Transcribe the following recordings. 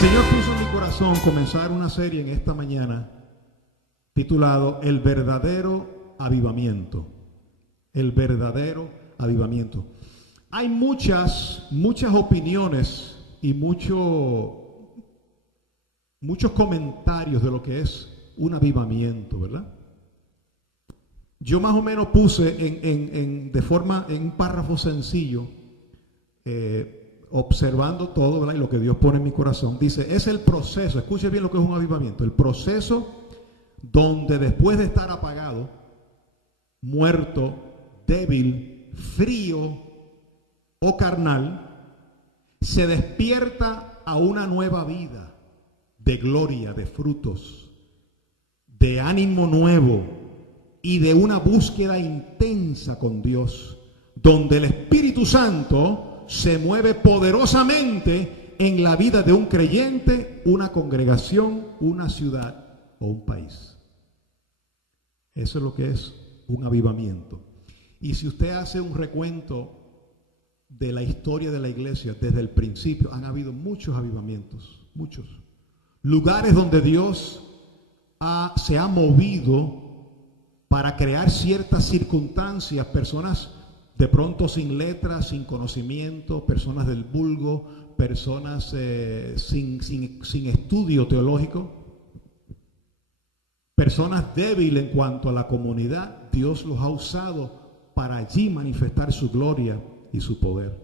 Señor puso en mi corazón comenzar una serie en esta mañana titulado El verdadero avivamiento. El verdadero avivamiento. Hay muchas opiniones y muchos comentarios de lo que es un avivamiento, ¿verdad? Yo más o menos puse en un párrafo sencillo, observando todo, ¿verdad? Y lo que Dios pone en mi corazón, dice, es el proceso, escuche bien lo que es un avivamiento, el proceso donde después de estar apagado, muerto, débil, frío o carnal, se despierta a una nueva vida de gloria, de frutos, de ánimo nuevo y de una búsqueda intensa con Dios, donde el Espíritu Santo se mueve poderosamente en la vida de un creyente, una congregación, una ciudad o un país. Eso es lo que es un avivamiento. Y si usted hace un recuento de la historia de la iglesia desde el principio, han habido muchos avivamientos, muchos lugares donde Dios se ha movido para crear ciertas circunstancias, personas de pronto sin letras, sin conocimiento, personas del vulgo, personas sin estudio teológico, personas débiles en cuanto a la comunidad. Dios los ha usado para allí manifestar su gloria y su poder.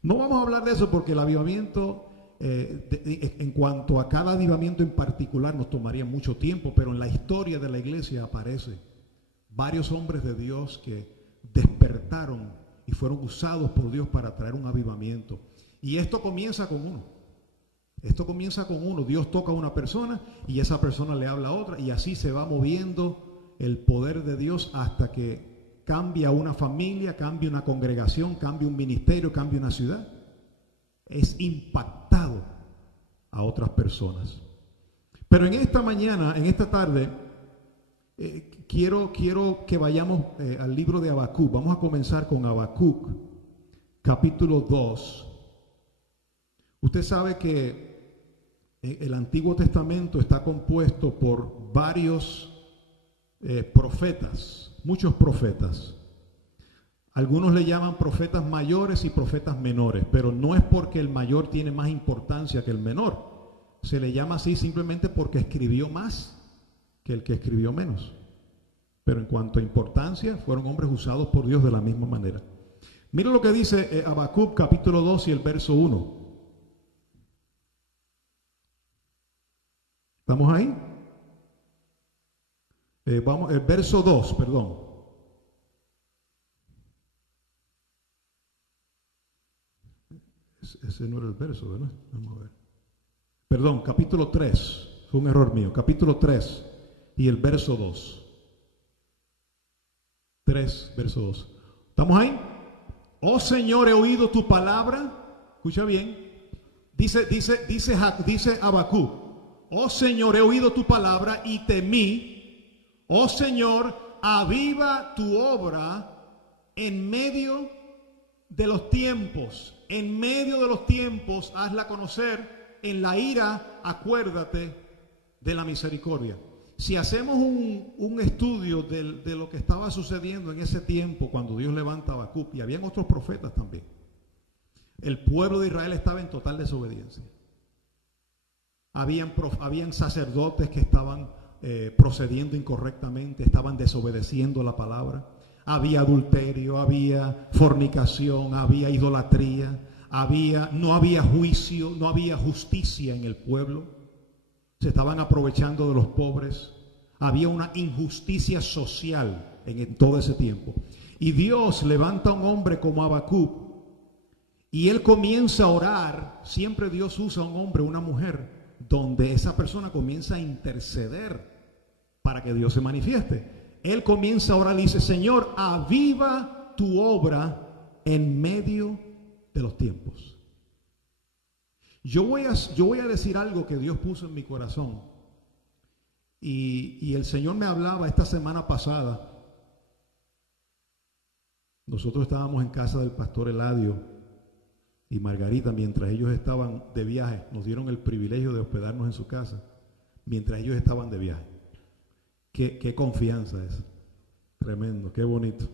No vamos a hablar de eso porque el avivamiento, en cuanto a cada avivamiento en particular, nos tomaría mucho tiempo, pero en la historia de la iglesia aparece varios hombres de Dios que despertaron y fueron usados por Dios para traer un avivamiento. Y esto comienza con uno. Esto comienza con uno. Dios toca a una persona y esa persona le habla a otra, y así se va moviendo el poder de Dios hasta que cambia una familia, cambia una congregación, cambia un ministerio, cambia una ciudad. Es impactado a otras personas. Pero en esta mañana, en esta tarde, quiero que vayamos al libro de Habacuc. Vamos a comenzar con Habacuc, capítulo 2. Usted sabe que el Antiguo Testamento está compuesto por varios profetas, muchos profetas. Algunos le llaman profetas mayores y profetas menores, pero no es porque el mayor tiene más importancia que el menor. Se le llama así simplemente porque escribió más que el que escribió menos. Pero en cuanto a importancia, fueron hombres usados por Dios de la misma manera. Mira lo que dice Habacuc capítulo 2 y el verso 1. ¿Estamos ahí? El verso 2, perdón. Ese no era el verso, ¿verdad? Vamos a ver. Perdón, capítulo 3. Fue un error mío. Capítulo 3 y el verso 2. 3, verso 2. ¿Estamos ahí? Oh Señor, he oído tu palabra. Escucha bien. Dice Habacuc. Oh Señor, he oído tu palabra y temí. Oh Señor, aviva tu obra en medio de los tiempos. En medio de los tiempos, hazla conocer. En la ira, acuérdate de la misericordia. Si hacemos un estudio de lo que estaba sucediendo en ese tiempo, cuando Dios levanta a Habacuc, y habían otros profetas también, el pueblo de Israel estaba en total desobediencia. Habían sacerdotes que estaban procediendo incorrectamente, estaban desobedeciendo la palabra. Había adulterio, había fornicación, había idolatría, no había juicio, no había justicia en el pueblo. Se estaban aprovechando de los pobres. Había una injusticia social en todo ese tiempo. Y Dios levanta a un hombre como Habacuc y él comienza a orar. Siempre Dios usa a un hombre, una mujer, donde esa persona comienza a interceder para que Dios se manifieste. Él comienza a orar y dice: Señor, aviva tu obra en medio de los tiempos. Yo voy a decir algo que Dios puso en mi corazón. Y el Señor me hablaba esta semana pasada. Nosotros estábamos en casa del pastor Eladio y Margarita, mientras ellos estaban de viaje, nos dieron el privilegio de hospedarnos en su casa, mientras ellos estaban de viaje. Qué confianza es. Tremendo, qué bonito.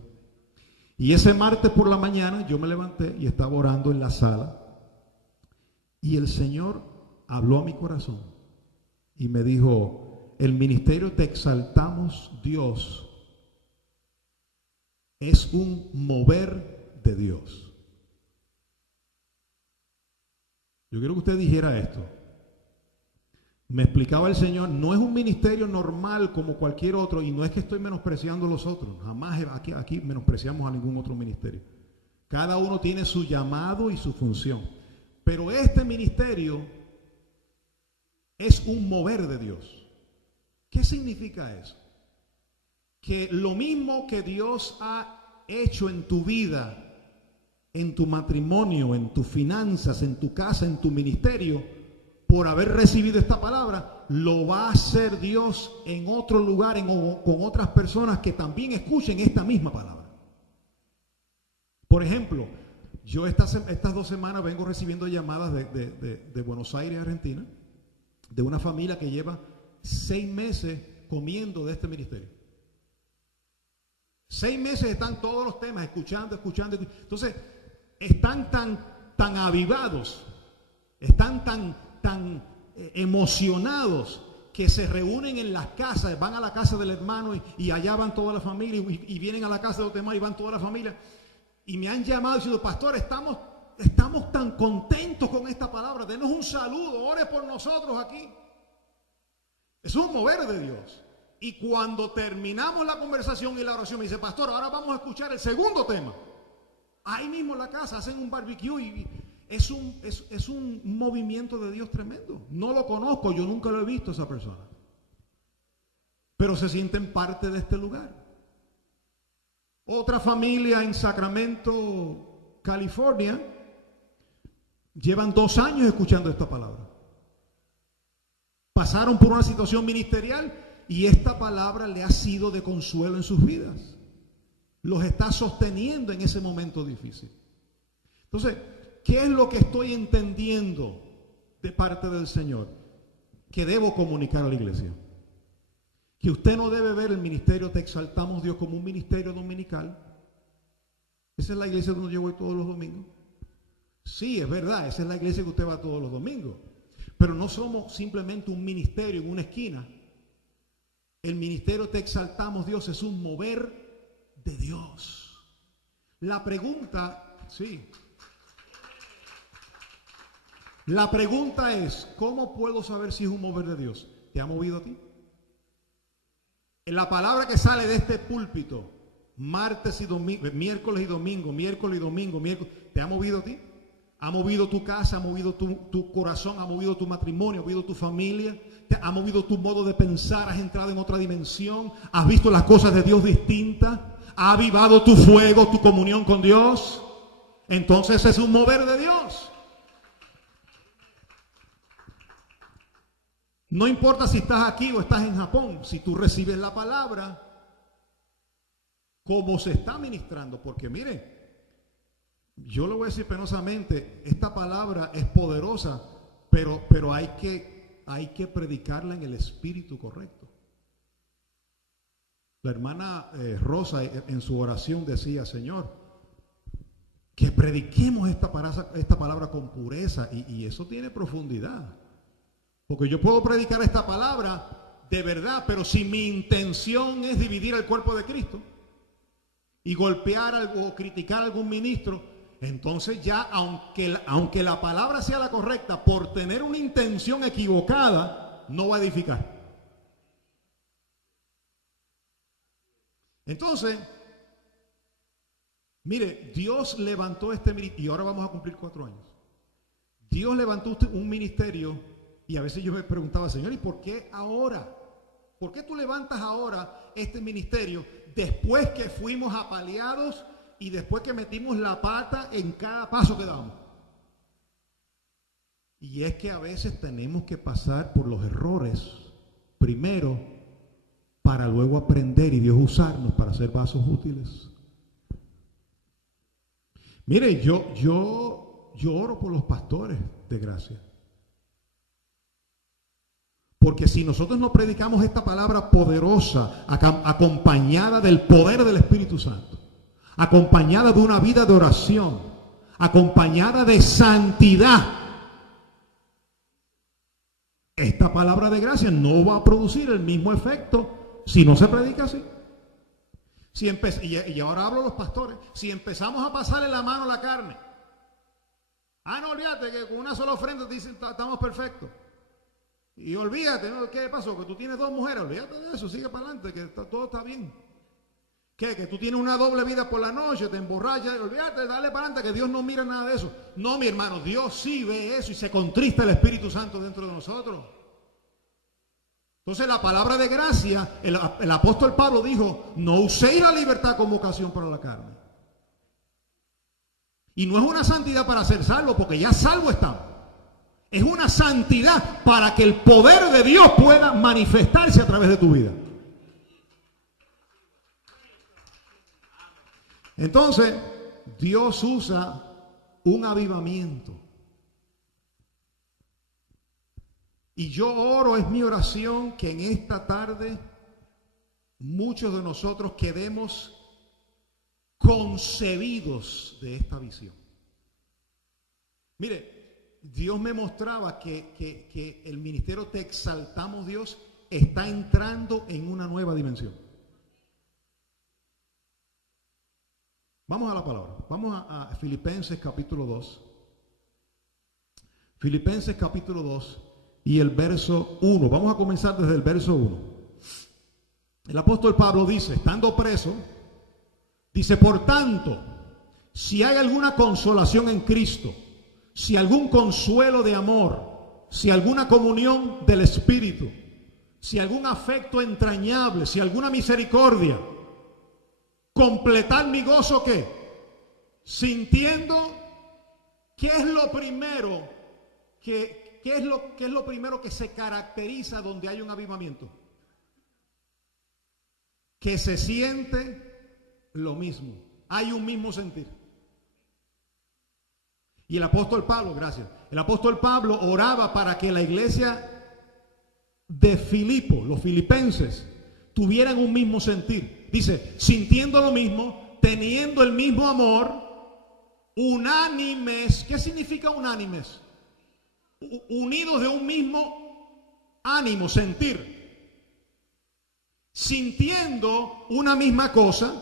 Y ese martes por la mañana yo me levanté y estaba orando en la sala y el Señor habló a mi corazón y me dijo: el ministerio Te Exaltamos Dios es un mover de Dios. Yo quiero que usted dijera esto. Me explicaba el Señor, no es un ministerio normal como cualquier otro, y no es que estoy menospreciando a los otros, jamás aquí menospreciamos a ningún otro ministerio. Cada uno tiene su llamado y su función, pero este ministerio es un mover de Dios. ¿Qué significa eso? Que lo mismo que Dios ha hecho en tu vida, en tu matrimonio, en tus finanzas, en tu casa, en tu ministerio, por haber recibido esta palabra, lo va a hacer Dios en otro lugar, con otras personas que también escuchen esta misma palabra. Por ejemplo, yo estas 2 semanas vengo recibiendo llamadas de Buenos Aires, Argentina, de una familia que lleva 6 meses comiendo de este ministerio. 6 meses están todos los temas, escuchando. Entonces, están tan avivados, están tan emocionados, que se reúnen en las casas, van a la casa del hermano y allá van toda la familia, y vienen a la casa de los demás y van toda la familia. Y me han llamado diciendo: pastor, estamos tan contentos con esta palabra, denos un saludo, ore por nosotros aquí. Es un mover de Dios. Y cuando terminamos la conversación y la oración, me dice: pastor, ahora vamos a escuchar el segundo tema. Ahí mismo en la casa hacen un barbecue y es un movimiento de Dios tremendo. No lo conozco, yo nunca lo he visto a esa persona, pero se sienten parte de este lugar. Otra familia en Sacramento, California, llevan 2 años escuchando esta palabra. Pasaron por una situación ministerial y esta palabra le ha sido de consuelo en sus vidas. Los está sosteniendo en ese momento difícil. Entonces, ¿qué es lo que estoy entendiendo de parte del Señor? Que debo comunicar a la iglesia. Que usted no debe ver el ministerio Te Exaltamos Dios como un ministerio dominical. Esa es la iglesia donde yo voy todos los domingos. Sí, es verdad, esa es la iglesia que usted va todos los domingos. Pero no somos simplemente un ministerio en una esquina. El ministerio Te Exaltamos Dios es un mover de Dios. La pregunta, sí. La pregunta es: ¿cómo puedo saber si es un mover de Dios? ¿Te ha movido a ti? La palabra que sale de este púlpito, martes y domingo, miércoles y domingo, ¿te ha movido a ti? ¿Ha movido tu casa? ¿Ha movido tu corazón? ¿Ha movido tu matrimonio? ¿Ha movido tu familia? ¿Ha movido tu modo de pensar? ¿Has entrado en otra dimensión? ¿Has visto las cosas de Dios distintas? ¿Ha avivado tu fuego, tu comunión con Dios? Entonces es un mover de Dios. No importa si estás aquí o estás en Japón, si tú recibes la palabra, como se está ministrando, porque mire, yo lo voy a decir penosamente, esta palabra es poderosa, pero hay que predicarla en el espíritu correcto. La hermana Rosa en su oración decía: Señor, que prediquemos esta palabra con pureza, y eso tiene profundidad. Porque yo puedo predicar esta palabra de verdad, pero si mi intención es dividir el cuerpo de Cristo y golpear o criticar a algún ministro, entonces ya, aunque la palabra sea la correcta, por tener una intención equivocada, no va a edificar. Entonces, mire, Dios levantó este ministerio, y ahora vamos a cumplir 4 años. Dios levantó un ministerio. Y a veces yo me preguntaba: Señor, ¿y por qué ahora? ¿Por qué tú levantas ahora este ministerio después que fuimos apaleados y después que metimos la pata en cada paso que damos? Y es que a veces tenemos que pasar por los errores primero para luego aprender y Dios usarnos para ser vasos útiles. Mire, yo yo oro por los pastores de gracia. Porque si nosotros no predicamos esta palabra poderosa, acompañada del poder del Espíritu Santo, acompañada de una vida de oración, acompañada de santidad, esta palabra de gracia no va a producir el mismo efecto si no se predica así. Y ahora hablo a los pastores. Si empezamos a pasarle la mano a la carne, no olvídate que con una sola ofrenda te dicen estamos perfectos. Y olvídate, ¿no? ¿Qué pasó? Que tú tienes 2 mujeres, olvídate de eso, sigue para adelante, que todo está bien. ¿Qué? Que tú tienes una doble vida por la noche, te emborrachas, olvídate, dale para adelante, que Dios no mira nada de eso. No, mi hermano, Dios sí ve eso y se contrista el Espíritu Santo dentro de nosotros. Entonces la palabra de gracia, el apóstol Pablo dijo, no uséis la libertad como ocasión para la carne. Y no es una santidad para ser salvo, porque ya salvo estamos. Es una santidad para que el poder de Dios pueda manifestarse a través de tu vida. Entonces, Dios usa un avivamiento. Y yo oro, es mi oración, que en esta tarde muchos de nosotros quedemos concebidos de esta visión. Mire, Dios me mostraba que el ministerio Te Exaltamos Dios está entrando en una nueva dimensión. Vamos a la palabra. Vamos a Filipenses capítulo 2. Filipenses capítulo 2 y el verso 1. Vamos a comenzar desde el verso 1. El apóstol Pablo dice, estando preso, dice, por tanto, si hay alguna consolación en Cristo, si algún consuelo de amor, si alguna comunión del Espíritu, si algún afecto entrañable, si alguna misericordia, completar mi gozo, ¿qué? Sintiendo, ¿qué es lo primero qué es lo primero que se caracteriza donde hay un avivamiento? Que se siente lo mismo, hay un mismo sentir. Y el apóstol Pablo, gracias, el apóstol Pablo oraba para que la iglesia de Filipo, los filipenses, tuvieran un mismo sentir. Dice, sintiendo lo mismo, teniendo el mismo amor, unánimes. ¿Qué significa unánimes? Unidos de un mismo ánimo, sentir. Sintiendo una misma cosa,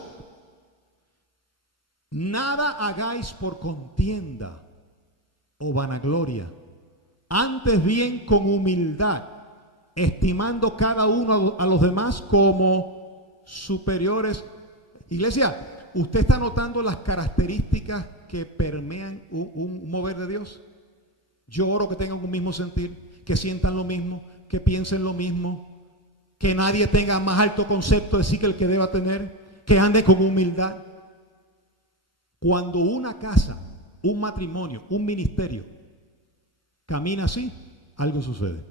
nada hagáis por contienda o vanagloria, antes bien con humildad, estimando cada uno a los demás como superiores. Iglesia, ¿usted está notando las características que permean un mover de Dios? Yo oro que tengan un mismo sentir, que sientan lo mismo, que piensen lo mismo, que nadie tenga más alto concepto de sí que el que deba tener, que ande con humildad. Cuando una casa, un matrimonio, un ministerio camina así, algo sucede.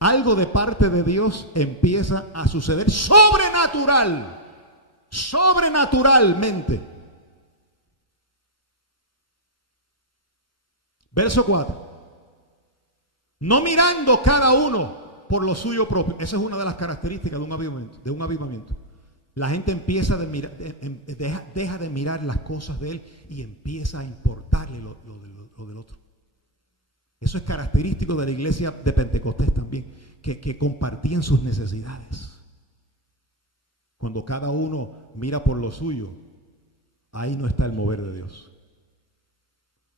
Algo de parte de Dios empieza a suceder sobrenaturalmente. Verso 4. No mirando cada uno por lo suyo propio. Esa es una de las características de un avivamiento. La gente empieza deja de mirar las cosas de él y empieza a importarle lo del otro. Eso es característico de la iglesia de Pentecostés también, que compartían sus necesidades. Cuando cada uno mira por lo suyo, ahí no está el mover de Dios.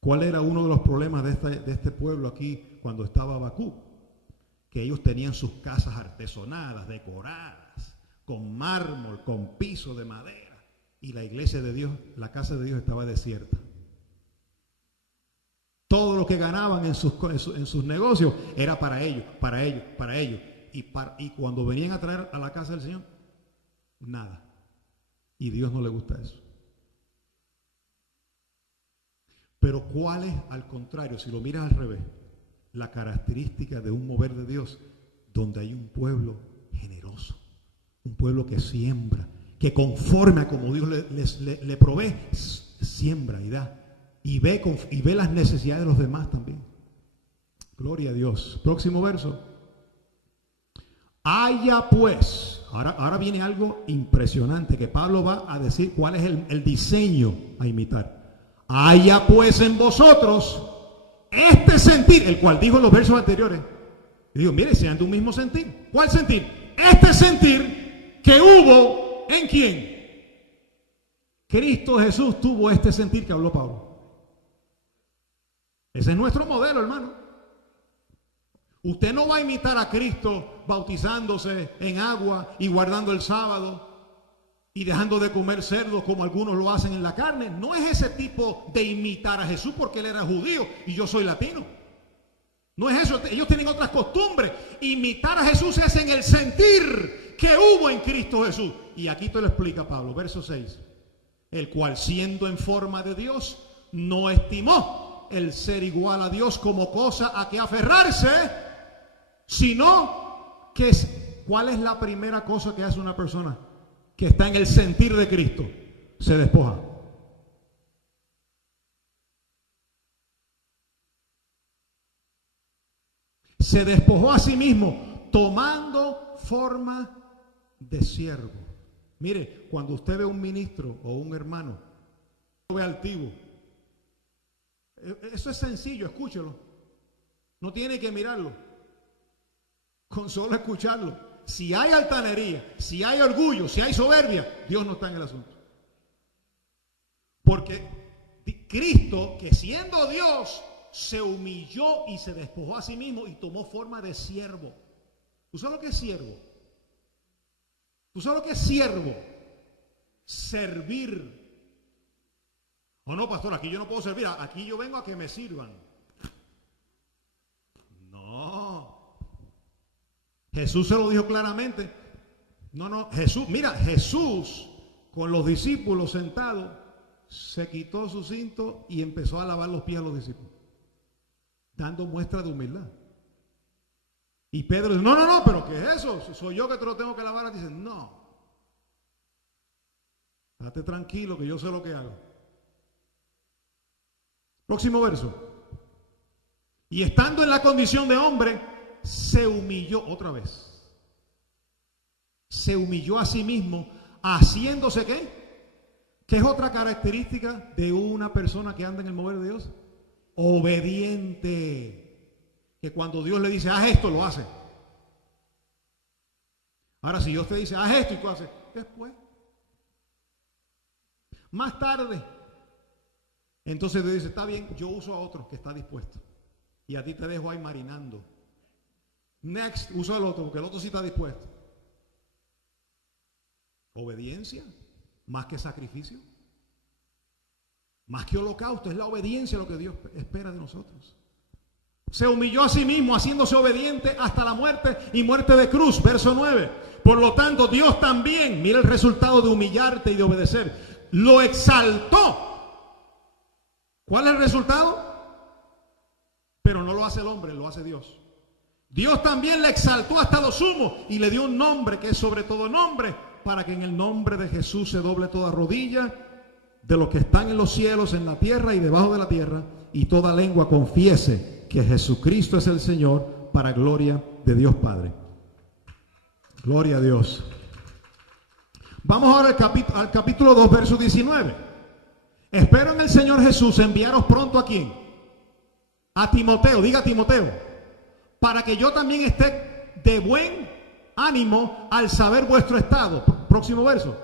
¿Cuál era uno de los problemas de este pueblo aquí cuando estaba Habacuc? Que ellos tenían sus casas artesonadas, decoradas, con mármol, con piso de madera. Y la iglesia de Dios, la casa de Dios estaba desierta. Todo lo que ganaban en sus negocios era para ellos. Y cuando venían a traer a la casa del Señor, nada. Y Dios no le gusta eso. Pero ¿cuál es, al contrario, si lo miras al revés, la característica de un mover de Dios? Donde hay un pueblo generoso, un pueblo que siembra, que conforme a como Dios le provee, siembra y da. y ve las necesidades de los demás también. Gloria a Dios. Próximo verso. Haya pues, ahora viene algo impresionante que Pablo va a decir cuál es el diseño a imitar. Haya pues en vosotros este sentir, el cual dijo en los versos anteriores. Y digo, mire, sean de un mismo sentir. ¿Cuál sentir? Este sentir que hubo en quién. Cristo Jesús tuvo este sentir que habló Pablo. Ese es nuestro modelo, hermano. Usted no va a imitar a Cristo bautizándose en agua y guardando el sábado y dejando de comer cerdo como algunos lo hacen en la carne. No es ese tipo de imitar a Jesús porque él era judío y yo soy latino. No es eso, ellos tienen otras costumbres. Imitar a Jesús es en el sentir que hubo en Cristo Jesús. Y aquí te lo explica Pablo, verso 6. El cual siendo en forma de Dios, no estimó el ser igual a Dios como cosa a que aferrarse, sino que ¿cuál es la primera cosa que hace una persona que está en el sentir de Cristo? Se despoja. Se despojó a sí mismo, tomando forma de siervo. Mire, cuando usted ve un ministro o un hermano, lo ve altivo. Eso es sencillo, escúchelo. No tiene que mirarlo. Con solo escucharlo. Si hay altanería, si hay orgullo, si hay soberbia, Dios no está en el asunto. Porque Cristo, que siendo Dios, se humilló y se despojó a sí mismo y tomó forma de siervo. ¿Tú sabes lo que es siervo? ¿Tú sabes lo que es siervo? Servir. O no, pastor, aquí yo no puedo servir, aquí yo vengo a que me sirvan. No. Jesús se lo dijo claramente. No, Jesús, mira, Jesús con los discípulos sentados se quitó su cinto y empezó a lavar los pies a los discípulos, dando muestra de humildad. Y Pedro dice, no, pero ¿qué es eso? Soy yo que te lo tengo que lavar. Dice, no. Date tranquilo que yo sé lo que hago. Próximo verso. Y estando en la condición de hombre, se humilló otra vez. Se humilló a sí mismo, haciéndose ¿qué? ¿Qué es otra característica de una persona que anda en el mover de Dios? Obediente. Que cuando Dios le dice, haz esto, lo hace. Ahora, si Dios te dice, haz esto y tú haces, después. Más tarde. Entonces Dios dice, está bien, yo uso a otro que está dispuesto. Y a ti te dejo ahí marinando. Next, uso al otro, porque el otro sí está dispuesto. Obediencia, más que sacrificio. Más que holocausto, es la obediencia lo que Dios espera de nosotros. Se humilló a sí mismo, haciéndose obediente hasta la muerte y muerte de cruz. Verso 9. Por lo tanto, Dios también, mira el resultado de humillarte y de obedecer, lo exaltó. ¿Cuál es el resultado? Pero no lo hace el hombre, lo hace Dios. Dios también le exaltó hasta lo sumo y le dio un nombre que es sobre todo nombre, para que en el nombre de Jesús se doble toda rodilla de los que están en los cielos, en la tierra y debajo de la tierra, y toda lengua confiese que Jesucristo es el Señor, para gloria de Dios Padre. Gloria a Dios. Vamos ahora al capítulo 2, verso 19. Espero en el Señor Jesús enviaros pronto ¿a quién? A Timoteo, diga Timoteo, para que yo también esté de buen ánimo al saber vuestro estado. Próximo verso.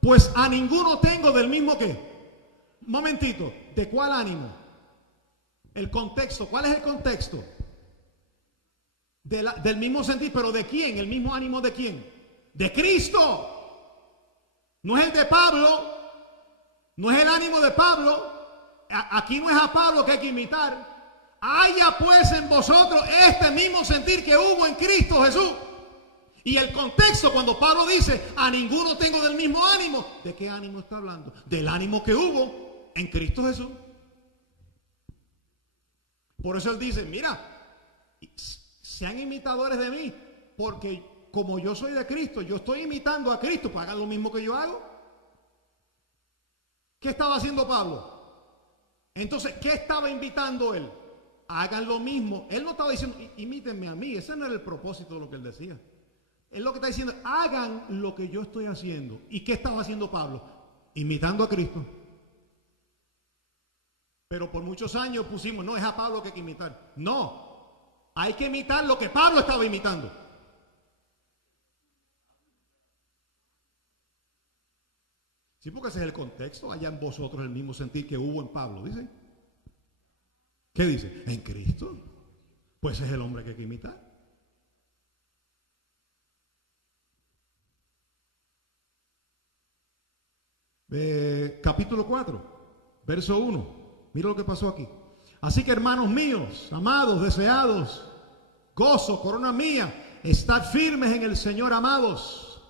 Pues a ninguno tengo del mismo que. Un momentito, ¿de cuál ánimo? El contexto, ¿cuál es el contexto? Del mismo sentir, pero ¿de quién? ¿El mismo ánimo de quién? De Cristo. No es el de Pablo, no es el ánimo de Pablo. Aquí no es a Pablo que hay que imitar. Haya pues en vosotros este mismo sentir que hubo en Cristo Jesús. Y el contexto, cuando Pablo dice, a ninguno tengo del mismo ánimo, ¿de qué ánimo está hablando? Del ánimo que hubo en Cristo Jesús. Por eso él dice, mira, sean imitadores de mí, porque como yo soy de Cristo, yo estoy imitando a Cristo, pues hagan lo mismo que yo hago. ¿Qué estaba haciendo Pablo? Entonces, ¿qué estaba invitando él? Hagan lo mismo. Él no estaba diciendo, imítenme a mí. Ese no era el propósito de lo que él decía. Él lo que está diciendo, hagan lo que yo estoy haciendo. ¿Y qué estaba haciendo Pablo? Imitando a Cristo. Pero por muchos años pusimos, no, es a Pablo que hay que imitar. No, hay que imitar lo que Pablo estaba imitando. Sí, porque ese es el contexto. Allá en vosotros el mismo sentir que hubo en Pablo, dice. ¿Qué dice? En Cristo. Pues ese es el hombre que hay que imitar. Capítulo 4, verso 1. Mira lo que pasó aquí. Así que, hermanos míos, amados, deseados, gozo, corona mía, estad firmes en el Señor, amados.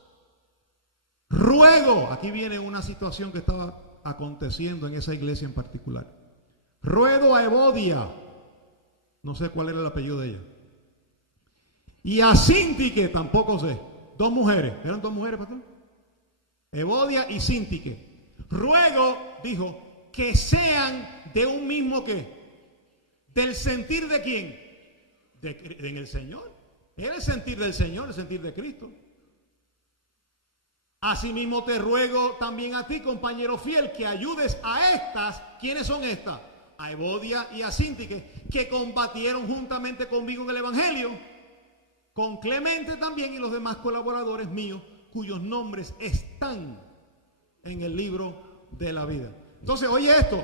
Ruego, aquí viene una situación que estaba aconteciendo en esa iglesia en particular. Ruego a Evodia, no sé cuál era el apellido de ella, y a Síntique, tampoco sé, dos mujeres, ¿eran dos mujeres, pastor? Evodia y Síntique. Ruego, dijo, que sean de un mismo ¿qué? Del sentir de quién, en el Señor. Era el sentir del Señor, el sentir de Cristo. Asimismo te ruego también a ti, compañero fiel, que ayudes a estas. ¿Quiénes son estas? A Evodia y a Síntique, que combatieron juntamente conmigo en el Evangelio, con Clemente también y los demás colaboradores míos, cuyos nombres están en el libro de la vida. Entonces, oye esto,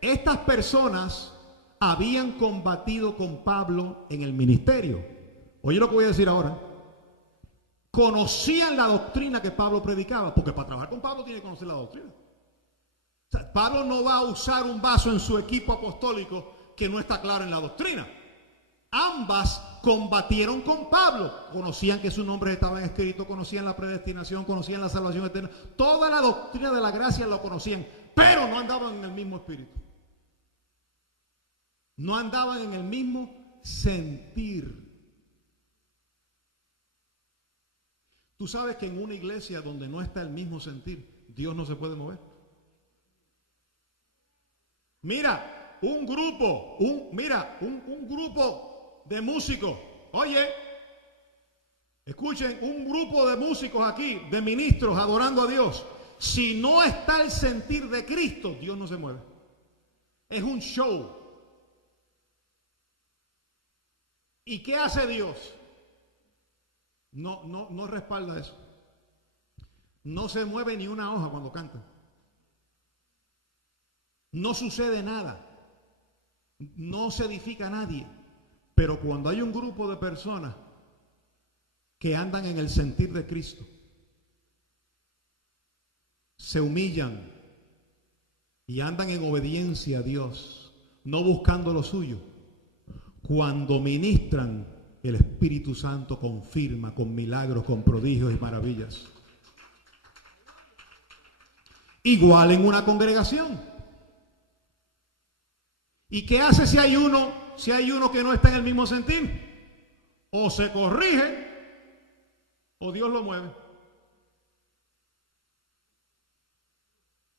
estas personas habían combatido con Pablo en el ministerio. Oye lo que voy a decir ahora. Conocían la doctrina que Pablo predicaba, porque para trabajar con Pablo tiene que conocer la doctrina. O sea, Pablo no va a usar un vaso en su equipo apostólico que no está claro en la doctrina. Ambas combatieron con Pablo, conocían que sus nombres estaban escritos, conocían la predestinación, conocían la salvación eterna, toda la doctrina de la gracia lo conocían, pero no andaban en el mismo espíritu. No andaban en el mismo sentir. Tú sabes que en una iglesia donde no está el mismo sentir, Dios no se puede mover. Mira, un grupo de músicos. Oye, escuchen, un grupo de músicos aquí, de ministros adorando a Dios. Si no está el sentir de Cristo, Dios no se mueve. Es un show. ¿Y qué hace Dios? No respalda eso. No se mueve ni una hoja cuando cantan. No sucede nada. No se edifica nadie. Pero cuando hay un grupo de personas que andan en el sentir de Cristo, se humillan y andan en obediencia a Dios, no buscando lo suyo, cuando ministran, el Espíritu Santo confirma con milagros, con prodigios y maravillas. Igual en una congregación. ¿Y qué hace si hay uno que no está en el mismo sentir? O se corrige o Dios lo mueve.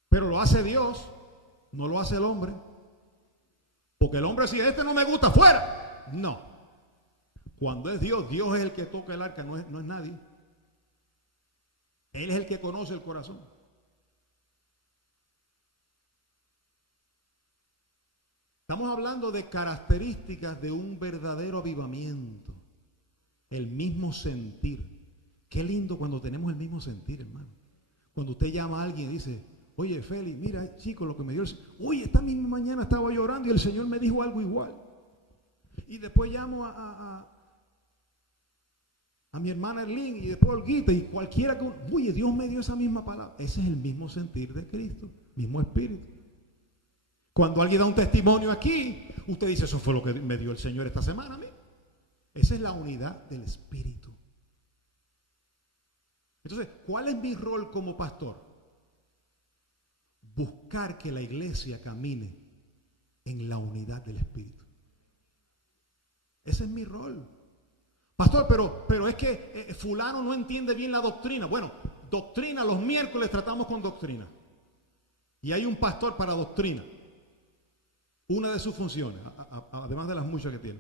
Pero lo hace Dios, no lo hace el hombre. Porque el hombre, si este no me gusta, fuera. No. Cuando es Dios, Dios es el que toca el arca, no es nadie. Él es el que conoce el corazón. Estamos hablando de características de un verdadero avivamiento. El mismo sentir. Qué lindo cuando tenemos el mismo sentir, hermano. Cuando usted llama a alguien y dice, oye, Félix, mira, chico, lo que me dio el Señor. Oye, esta misma mañana estaba llorando y el Señor me dijo algo igual. Y después llamo a mi hermana Erlín y después a Olguita y cualquiera que... Oye, Dios me dio esa misma palabra. Ese es el mismo sentir de Cristo, mismo espíritu. Cuando alguien da un testimonio aquí, usted dice, eso fue lo que me dio el Señor esta semana a mí. Esa es la unidad del espíritu. Entonces, ¿cuál es mi rol como pastor? Buscar que la iglesia camine en la unidad del espíritu. Ese es mi rol. Pastor, pero es que fulano no entiende bien la doctrina. Bueno, doctrina, los miércoles tratamos con doctrina. Y hay un pastor para doctrina. una de sus funciones, además de las muchas que tiene.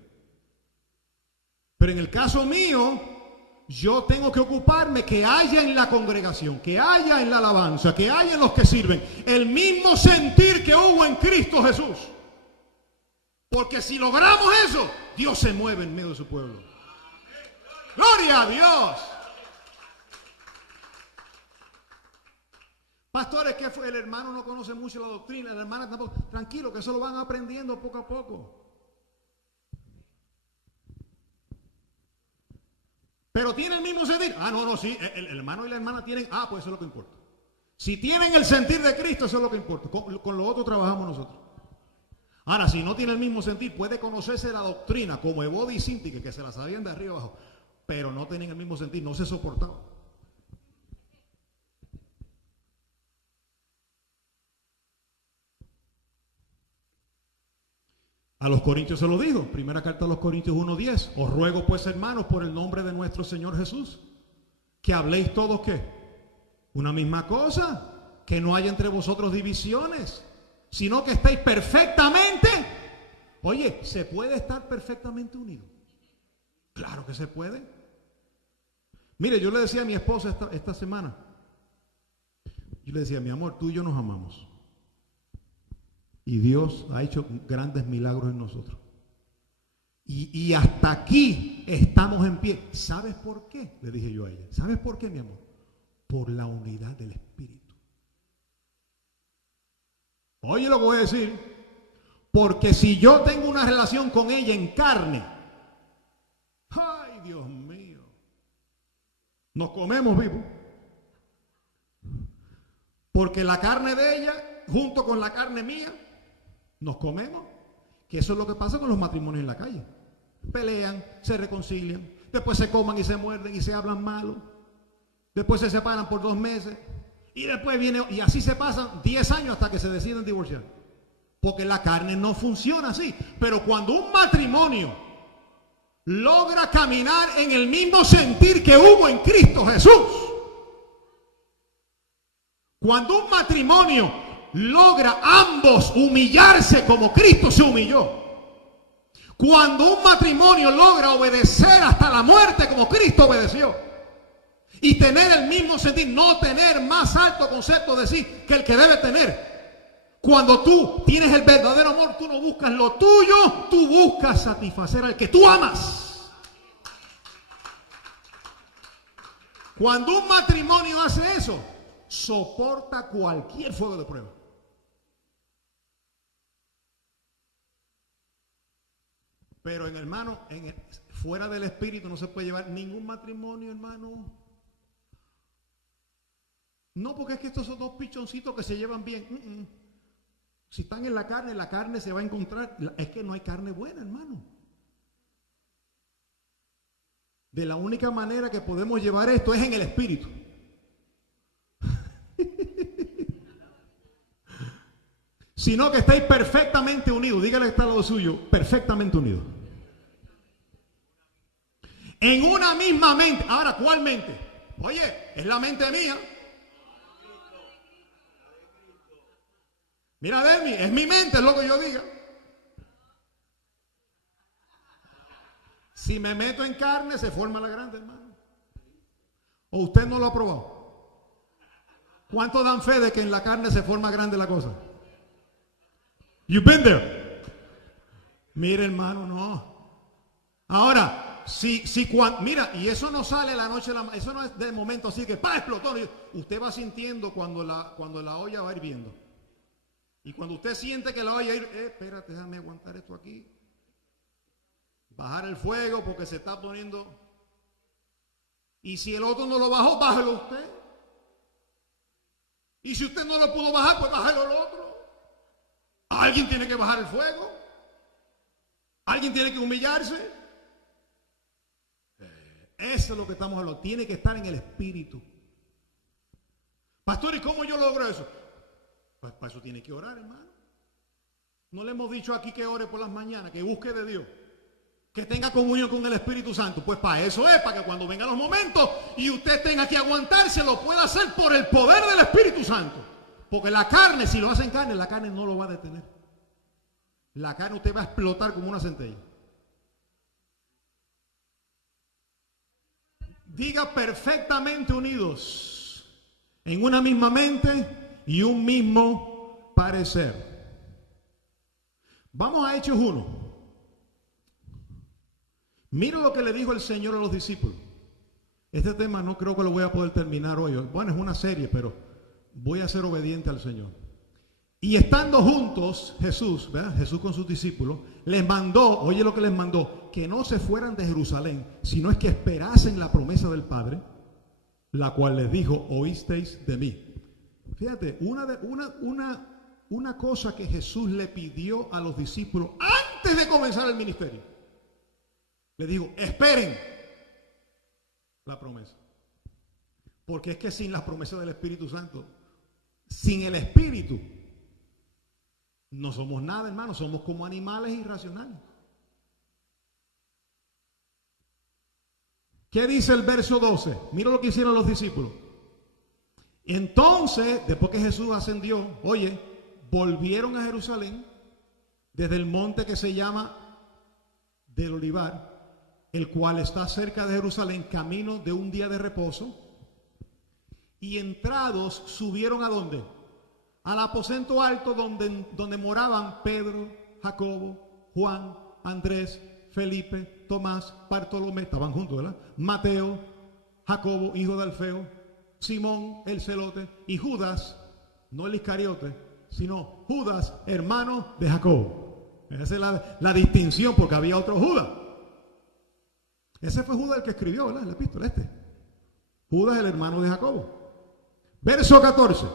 Pero en el caso mío, yo tengo que ocuparme que haya en la congregación, que haya en la alabanza, que haya en los que sirven, el mismo sentir que hubo en Cristo Jesús. Porque si logramos eso, Dios se mueve en medio de su pueblo. ¡Gloria a Dios! Pastores, ¿qué fue? El hermano no conoce mucho la doctrina, la hermana tampoco. Tranquilo, que eso lo van aprendiendo poco a poco. Pero tiene el mismo sentir. No, sí, el hermano y la hermana tienen, pues eso es lo que importa. Si tienen el sentir de Cristo, eso es lo que importa. Con lo otro trabajamos nosotros. Ahora, si no tiene el mismo sentir, puede conocerse la doctrina, como Ebodi y Sintique, que se la sabían de arriba abajo, pero no tenían el mismo sentir, no se soportaban. A los Corintios se lo dijo, primera carta a los Corintios 1:10. Os ruego pues, hermanos, por el nombre de nuestro Señor Jesús, que habléis todos, ¿qué? Una misma cosa, que no haya entre vosotros divisiones, sino que estéis perfectamente. Oye, ¿se puede estar perfectamente unido? Claro que se puede. Mire, yo le decía a mi esposa esta semana, yo le decía, mi amor, tú y yo nos amamos. Y Dios ha hecho grandes milagros en nosotros. Y hasta aquí estamos en pie. ¿Sabes por qué? Le dije yo a ella. ¿Sabes por qué, mi amor? Por la unidad del Espíritu. Oye lo que voy a decir. Porque si yo tengo una relación con ella en carne, ¡ay, Dios mío! Nos comemos vivos. Porque la carne de ella, junto con la carne mía, nos comemos. Que eso es lo que pasa con los matrimonios en la calle. Pelean, se reconcilian, después se coman y se muerden y se hablan malo. Después se separan por 2 meses. Y después viene, y así se pasan 10 años hasta que se deciden divorciar. Porque la carne no funciona así. Pero cuando un matrimonio logra caminar en el mismo sentir que hubo en Cristo Jesús, cuando un matrimonio logra ambos humillarse como Cristo se humilló, cuando un matrimonio logra obedecer hasta la muerte como Cristo obedeció, y tener el mismo sentir, no tener más alto concepto de sí que el que debe tener. Cuando tú tienes el verdadero amor, tú no buscas lo tuyo, tú buscas satisfacer al que tú amas. Cuando un matrimonio hace eso, soporta cualquier fuego de prueba. Pero hermano, fuera del espíritu no se puede llevar ningún matrimonio, hermano. No, porque es que estos son 2 pichoncitos que se llevan bien. Si están en la carne se va a encontrar. Es que no hay carne buena, hermano. De la única manera que podemos llevar esto es en el espíritu. Sino que estéis perfectamente unidos. Dígale que está al lado suyo, perfectamente unidos. En una misma mente. Ahora, ¿cuál mente? Oye, es la mente mía. Mira, Delmi, es mi mente, es lo que yo diga. Si me meto en carne, se forma la grande, hermano. ¿O usted no lo ha probado? ¿Cuánto dan fe de que en la carne se forma grande la cosa? You've been there. Mire, hermano, no. Ahora, mira, y eso no sale la noche, eso no es de momento así que ¡pah! Explotó. Usted va sintiendo cuando la olla va hirviendo. Y cuando usted siente que la olla espérate, déjame aguantar esto aquí. Bajar el fuego porque se está poniendo. Y si el otro no lo bajó, bájelo usted. Y si usted no lo pudo bajar, pues bájelo el otro. Alguien tiene que bajar el fuego. Alguien tiene que humillarse. Eso es lo que estamos hablando. Tiene que estar en el espíritu. Pastor, ¿y cómo yo logro eso? Pues para eso tiene que orar, hermano. No le hemos dicho aquí que ore por las mañanas, que busque de Dios, que tenga comunión con el Espíritu Santo. Pues para eso es, para que cuando vengan los momentos y usted tenga que aguantarse, lo pueda hacer por el poder del Espíritu Santo. Porque la carne, si lo hace en carne, la carne no lo va a detener. la carne usted va a explotar como una centella. Diga perfectamente unidos en una misma mente y un mismo parecer. Vamos a Hechos 1. Mira lo que le dijo el Señor a los discípulos. Este tema no creo que lo voy a poder terminar hoy. Bueno, es una serie, pero voy a ser obediente al Señor. Y estando juntos, Jesús, ¿verdad? Jesús con sus discípulos, les mandó, oye lo que les mandó, que no se fueran de Jerusalén, sino es que esperasen la promesa del Padre, la cual les dijo, oísteis de mí. Fíjate, una cosa que Jesús le pidió a los discípulos antes de comenzar el ministerio. Le dijo, esperen la promesa. Porque es que sin la promesa del Espíritu Santo, sin el Espíritu, no somos nada, hermano, somos como animales irracionales. ¿Qué dice el verso 12? Mira lo que hicieron los discípulos. Entonces, después que Jesús ascendió, oye, volvieron a Jerusalén desde el monte que se llama del Olivar, el cual está cerca de Jerusalén, camino de un día de reposo, y entrados subieron ¿a dónde? Al aposento alto donde moraban Pedro, Jacobo, Juan, Andrés, Felipe, Tomás, Bartolomé, estaban juntos, ¿verdad? Mateo, Jacobo, hijo de Alfeo, Simón, el celote, y Judas, no el Iscariote, sino Judas, hermano de Jacobo. Esa es la distinción, porque había otro Judas. Ese fue Judas el que escribió, ¿verdad? La epístola Judas, el hermano de Jacobo. Verso 14.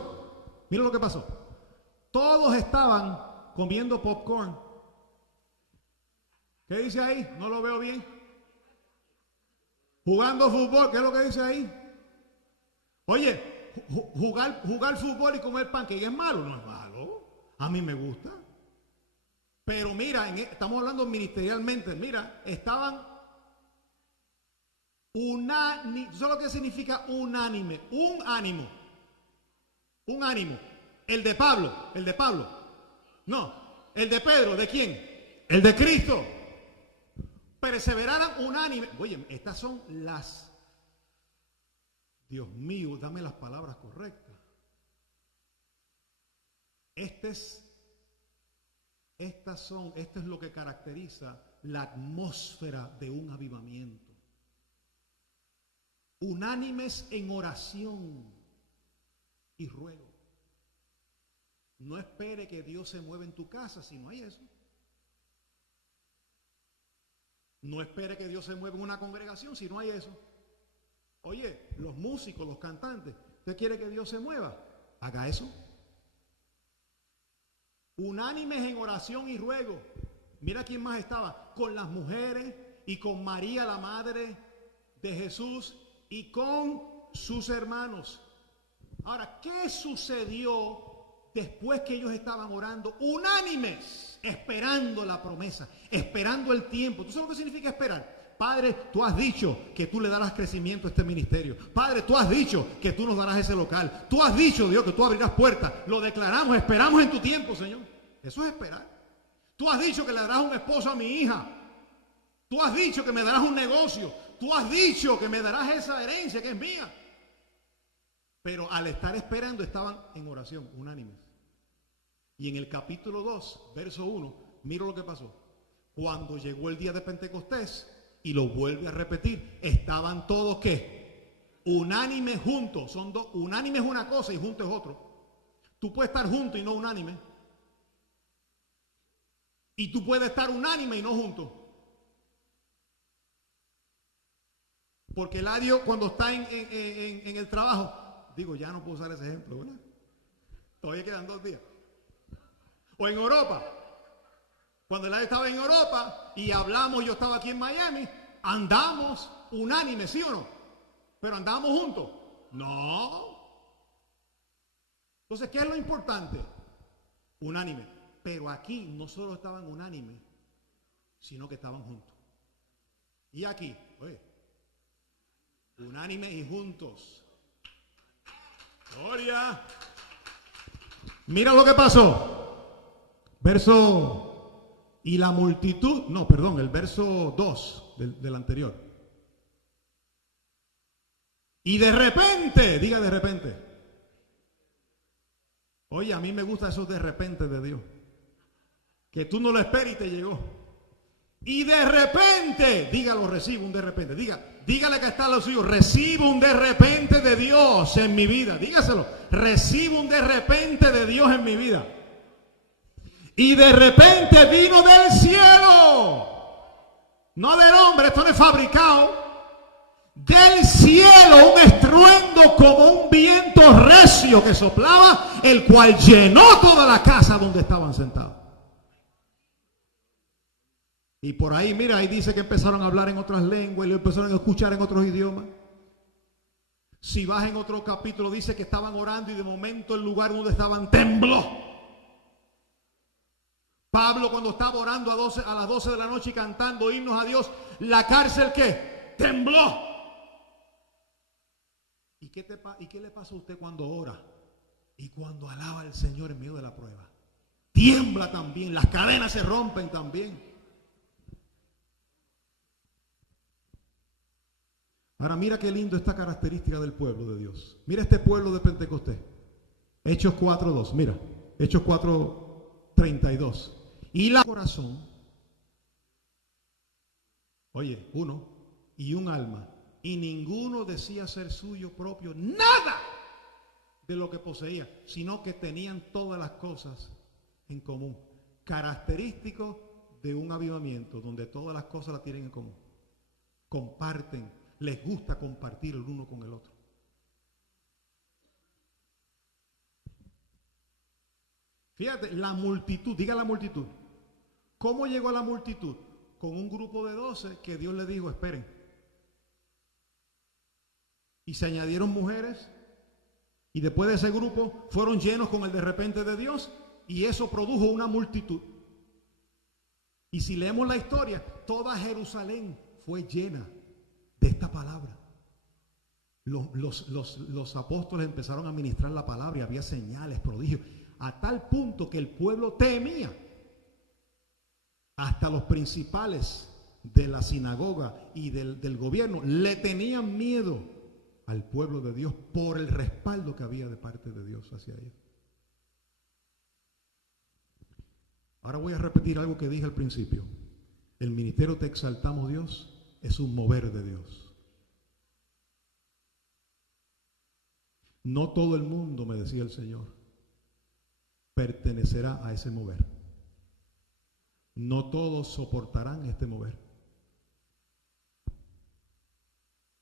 Mira lo que pasó. Todos estaban comiendo popcorn. ¿Qué dice ahí? No lo veo bien. Jugando fútbol. ¿Qué es lo que dice ahí? Oye, jugar fútbol y comer pancake es malo. No es malo. A mí me gusta. Pero mira, estamos hablando ministerialmente. Mira, estaban unánime. ¿Sabes lo que significa unánime? Un ánimo. Un ánimo. El de Pablo. No. El de Pedro. ¿De quién? El de Cristo. Perseveraran unánime. Oye, estas son las... Dios mío, dame las palabras correctas. Esto es lo que caracteriza la atmósfera de un avivamiento. Unánimes en oración y ruego. No espere que Dios se mueva en tu casa si no hay eso. No espere que Dios se mueva en una congregación si no hay eso. Oye, los músicos, los cantantes, ¿usted quiere que Dios se mueva? Haga eso. Unánimes en oración y ruego. Mira quién más estaba. Con las mujeres y con María, la madre de Jesús, y con sus hermanos. Ahora, ¿qué sucedió después que ellos estaban orando unánimes, esperando la promesa, esperando el tiempo? ¿Tú sabes lo que significa esperar? Padre, tú has dicho que tú le darás crecimiento a este ministerio. Padre, tú has dicho que tú nos darás ese local. Tú has dicho, Dios, que tú abrirás puertas. Lo declaramos, esperamos en tu tiempo, Señor. Eso es esperar. Tú has dicho que le darás un esposo a mi hija. Tú has dicho que me darás un negocio. Tú has dicho que me darás esa herencia que es mía. Pero al estar esperando estaban en oración, unánimes. Y en el capítulo 2, verso 1, mira lo que pasó. Cuando llegó el día de Pentecostés, y lo vuelve a repetir, estaban todos ¿qué? Unánimes juntos. Son dos. Unánime es una cosa y junto es otro. Tú puedes estar junto y no unánime. Y tú puedes estar unánime y no junto. Porque Eladio cuando está en el trabajo, digo, ya no puedo usar ese ejemplo, ¿verdad? Todavía quedan 2 días. O en Europa. Cuando Eladio estaba en Europa y hablamos, yo estaba aquí en Miami, andamos unánimes, ¿sí o no? Pero andábamos juntos. No. Entonces, ¿qué es lo importante? Unánime. Pero aquí no solo estaban unánimes, sino que estaban juntos. Y aquí, oye, unánimes y juntos. Gloria. Mira lo que pasó. Verso Y la multitud, no, perdón, el verso 2 del anterior. Y de repente, diga de repente. Oye, a mí me gusta eso de repente de Dios. Que tú no lo esperes y te llegó. Y de repente, dígalo, recibo un de repente. Dígale que está a los suyos, recibo un de repente de Dios en mi vida. Dígaselo, recibo un de repente de Dios en mi vida. Y de repente vino del cielo, no del hombre, esto no es fabricado, del cielo un estruendo como un viento recio que soplaba, el cual llenó toda la casa donde estaban sentados. Y por ahí, mira, ahí dice que empezaron a hablar en otras lenguas y lo empezaron a escuchar en otros idiomas. Si vas en otro capítulo, dice que estaban orando y de momento el lugar donde estaban tembló. Pablo, cuando estaba orando a las 12 de la noche y cantando himnos a Dios, la cárcel, ¿qué? Tembló. ¿Y qué le pasa a usted cuando ora y cuando alaba al Señor en medio de la prueba? Tiembla también, las cadenas se rompen también. Ahora mira qué lindo esta característica del pueblo de Dios. Mira este pueblo de Pentecostés. Hechos 4:2, mira. Hechos 4:32. Y la corazón, oye, uno y un alma, y ninguno decía ser suyo propio nada de lo que poseía, sino que tenían todas las cosas en común. Característico de un avivamiento donde todas las cosas las tienen en común. Comparten, les gusta compartir el uno con el otro. Fíjate, la multitud, diga la multitud. ¿Cómo llegó a la multitud? Con un grupo de 12 que Dios le dijo, esperen. Y se añadieron mujeres y después de ese grupo fueron llenos con el de repente de Dios y eso produjo una multitud. Y si leemos la historia, toda Jerusalén fue llena de esta palabra. Los apóstoles empezaron a ministrar la palabra y había señales, prodigios, a tal punto que el pueblo temía. Hasta los principales de la sinagoga y del gobierno le tenían miedo al pueblo de Dios por el respaldo que había de parte de Dios hacia ellos. Ahora voy a repetir algo que dije al principio. El ministerio Te Exaltamos Dios es un mover de Dios. No todo el mundo, me decía el Señor, pertenecerá a ese mover. No todos soportarán este mover.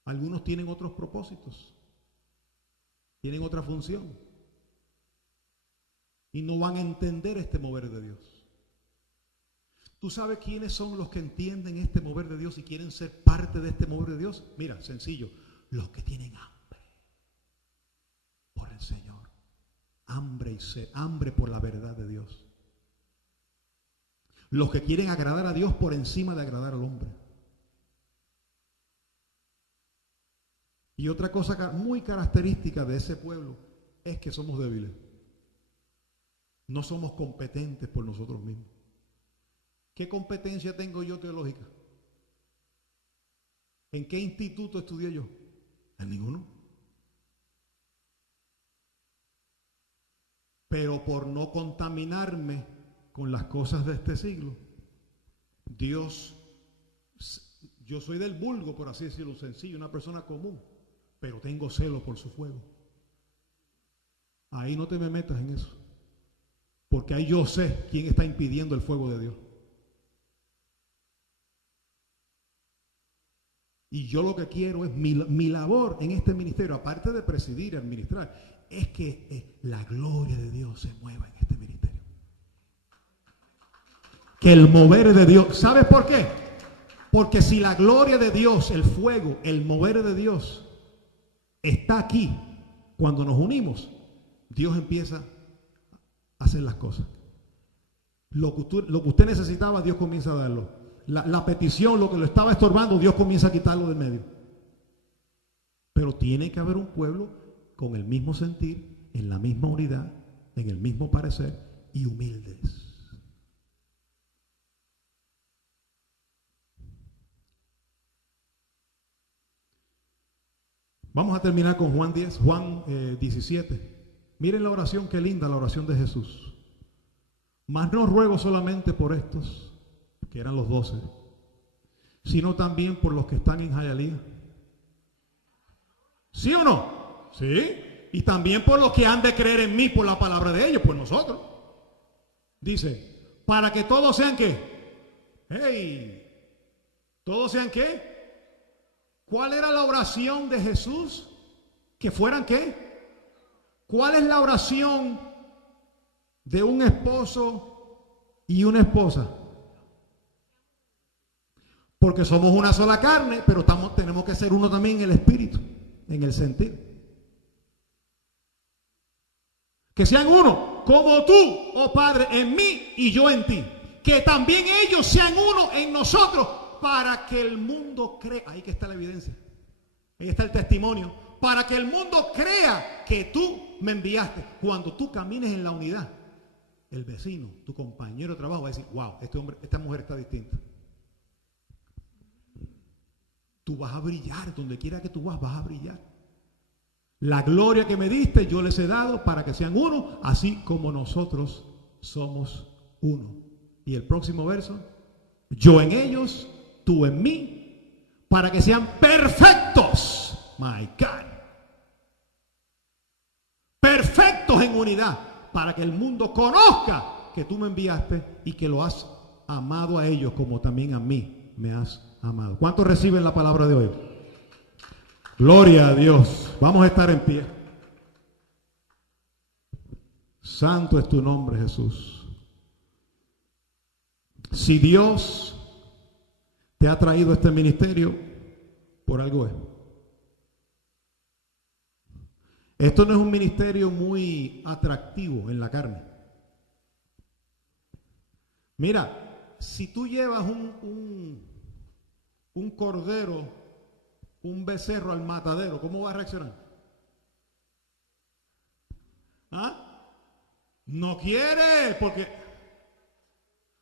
Algunos tienen otros propósitos, tienen otra función y no van a entender este mover de Dios. ¿Tú sabes quiénes son los que entienden este mover de Dios y quieren ser parte de este mover de Dios? Mira, sencillo, los que tienen hambre por el Señor, hambre y sed, hambre por la verdad de Dios. Los que quieren agradar a Dios por encima de agradar al hombre. Y otra cosa muy característica de ese pueblo es que somos débiles. No somos competentes por nosotros mismos. ¿Qué competencia tengo yo teológica? ¿En qué instituto estudié yo? En ninguno. Pero por no contaminarme con las cosas de este siglo, Dios, yo soy del vulgo, por así decirlo, sencillo, una persona común, pero tengo celo por su fuego. Ahí no te me metas en eso, porque ahí yo sé quién está impidiendo el fuego de Dios. Y yo lo que quiero es mi labor en este ministerio, aparte de presidir y administrar, es que la gloria de Dios se mueva en este ministerio. Que el mover de Dios, ¿sabes por qué? Porque si la gloria de Dios, el fuego, el mover de Dios está aquí, cuando nos unimos, Dios empieza a hacer las cosas. Lo que usted necesitaba, Dios comienza a darlo. La petición, lo que lo estaba estorbando, Dios comienza a quitarlo de medio. Pero tiene que haber un pueblo con el mismo sentir, en la misma unidad, en el mismo parecer y humildes. Vamos a terminar con Juan 10, Juan 17. Miren la oración, qué linda la oración de Jesús. Mas no ruego solamente por estos, que eran los 12, sino también por los que están en Hialeah. ¿Sí o no? Sí. Y también por los que han de creer en mí por la palabra de ellos, por nosotros. Dice, para que todos sean ¿qué? ¡Hey! ¿Todos sean qué? ¿Cuál era la oración de Jesús? ¿Que fueran qué? ¿Cuál es la oración de un esposo y una esposa? Porque somos una sola carne, pero tenemos que ser uno también en el espíritu, en el sentir. Que sean uno, como tú, oh Padre, en mí y yo en ti. Que también ellos sean uno en nosotros, para que el mundo crea. Ahí que está la evidencia. Ahí está el testimonio. Para que el mundo crea que tú me enviaste. Cuando tú camines en la unidad, el vecino, tu compañero de trabajo va a decir, wow, este hombre, esta mujer está distinta. Tú vas a brillar, donde quiera que tú vas a brillar. La gloria que me diste yo les he dado para que sean uno, así como nosotros somos uno. Y el próximo verso, yo en ellos, tú en mí, para que sean perfectos. My God. Perfectos en unidad, para que el mundo conozca que tú me enviaste y que lo has amado a ellos como también a mí me has amado. ¿Cuántos reciben la palabra de hoy? Gloria a Dios. Vamos a estar en pie. Santo es tu nombre, Jesús. Si Dios te ha traído a este ministerio, por algo es. Esto no es un ministerio muy atractivo en la carne. Mira, si tú llevas un cordero, un becerro al matadero, ¿cómo va a reaccionar? ¿Ah? No quiere, porque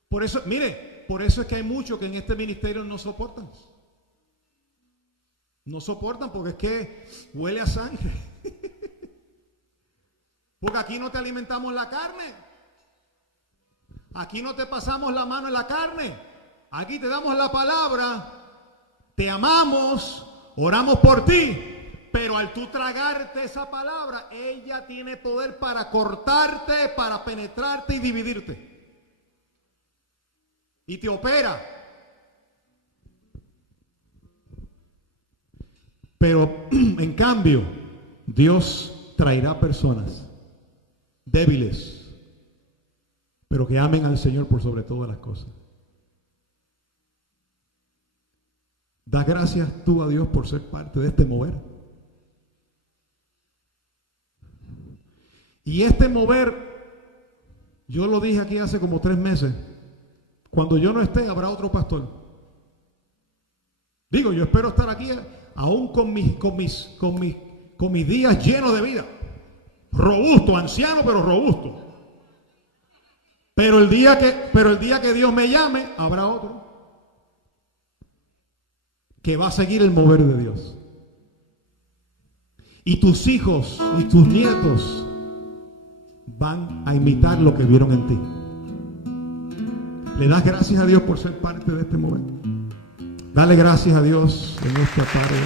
por eso, mire, por eso es que hay muchos que en este ministerio no soportan. No soportan porque es que huele a sangre. Porque aquí no te alimentamos la carne. Aquí no te pasamos la mano en la carne. Aquí te damos la palabra, te amamos, oramos por ti, pero al tú tragarte esa palabra, ella tiene poder para cortarte, para penetrarte y dividirte. Y te opera. Pero en cambio, Dios traerá personas débiles, pero que amen al Señor por sobre todas las cosas. Da gracias tú a Dios por ser parte de este mover. Y este mover, yo lo dije aquí hace como 3 meses, cuando yo no esté habrá otro pastor. Digo, yo espero estar aquí aún con mis días llenos de vida. Robusto, anciano pero robusto. Pero el día que Dios me llame, habrá otro que va a seguir el mover de Dios. Y tus hijos y tus nietos van a imitar lo que vieron en ti. Le das gracias a Dios por ser parte de este mover. Dale gracias a Dios en esta tarde.